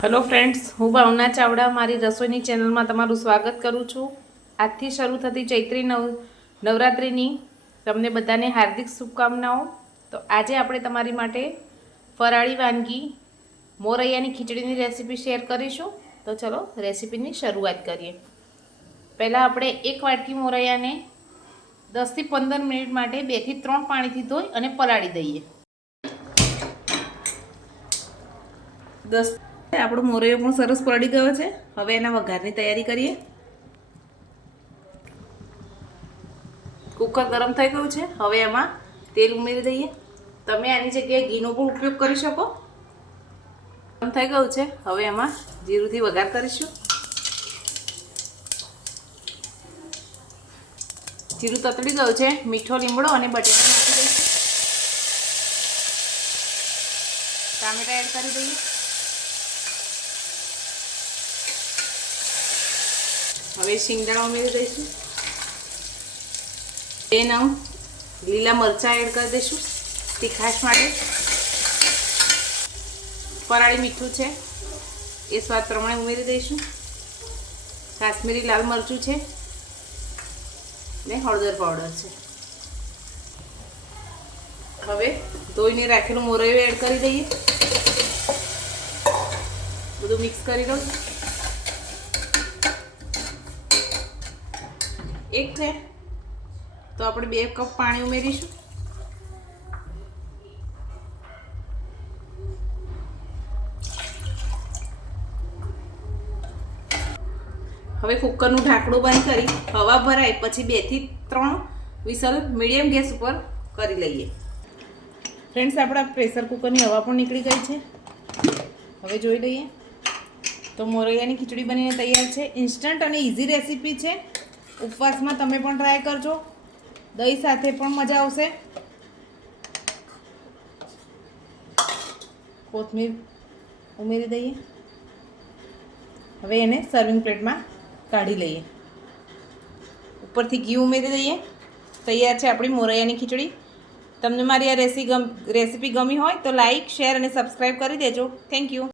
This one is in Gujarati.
હેલો ફ્રેન્ડ્સ હું ભાવના ચાવડા મારી રસોઈની ચેનલમાં તમારું સ્વાગત કરું છું. આજથી શરૂ થતી ચૈત્રી નવ, નવરાત્રિની તમને બધાને હાર્દિક શુભકામનાઓ. તો આજે આપણે તમારી માટે ફરાળી વાનગી મોરૈયાની ખીચડીની રેસીપી શેર કરીશું. તો ચલો રેસીપીની શરૂઆત કરીએ. પહેલાં આપણે એક વાટકી મોરૈયાને દસથી પંદર મિનિટ માટે બેથી ત્રણ પાણીથી ધોઈ અને પલાળી દઈએ. દસ આપણો મોરૈયો પણ સરસ પડી ગયો છે. હવે એના વઘારની તૈયારી કરીએ. કુકર ગરમ થઈ ગયું છે. હવે એમાં તેલ ઉમેરી દઈએ. તમે આની જગ્યાએ ઘીનો પણ ઉપયોગ કરી શકો. ગરમ થઈ ગયું છે. હવે એમાં જીરુંથી વઘાર કરીશું. જીરું તતળી ગયું છે. મીઠો લીમડો અને બટેટા નાખી દઈશું. ટામેટા એડ કરી દઈએ. હવે શિંગદાણા ઉમેરી દઈશું. બે નવ લીલા મરચાં એડ કરી દઈશું તીખાશ માટે. પરાળી મીઠું છે. એ સ્વાદ પ્રમાણે ઉમેરી દઈશું. કાશ્મીરી લાલ મરચું છે. ને હળદર પાવડર છે. હવે ધોઈને રાખેલું મોરૈયું એડ કરી દઈએ. બધું મિક્સ કરી દઉં. એક છે. તો આપણે બે કપ પાણી ઉમેરીશું. હવે કુકરનું ઢાંકણું બંધ કરી હવા ભરાય પછી બેથી ત્રણ વિસલ મીડિયમ ગેસ ઉપર કરી લઈએ. ફ્રેન્ડ્સ, આપણા પ્રેશર કુકરની હવા પણ નીકળી ગઈ છે. હવે જોઈ લઈએ. તો મોરૈયાની ખીચડી બનીને તૈયાર છે. ઇન્સ્ટન્ટ અને ઇઝી રેસીપી છે. ઉપવાસમાં તમે પણ ટ્રાય કરજો. દહીં સાથે પણ મજા આવશે. કોથમીર ઉમેરી દઈએ. હવે એને સર્વિંગ પ્લેટમાં કાઢી લઈએ. ઉપરથી ઘી ઉમેરી દઈએ. તૈયાર છે આપણી મોરૈયાની ખીચડી. તમને મારી આ રેસી રેસીપી ગમી હોય તો લાઈક શેર અને સબસ્ક્રાઈબ કરી દેજો. Thank you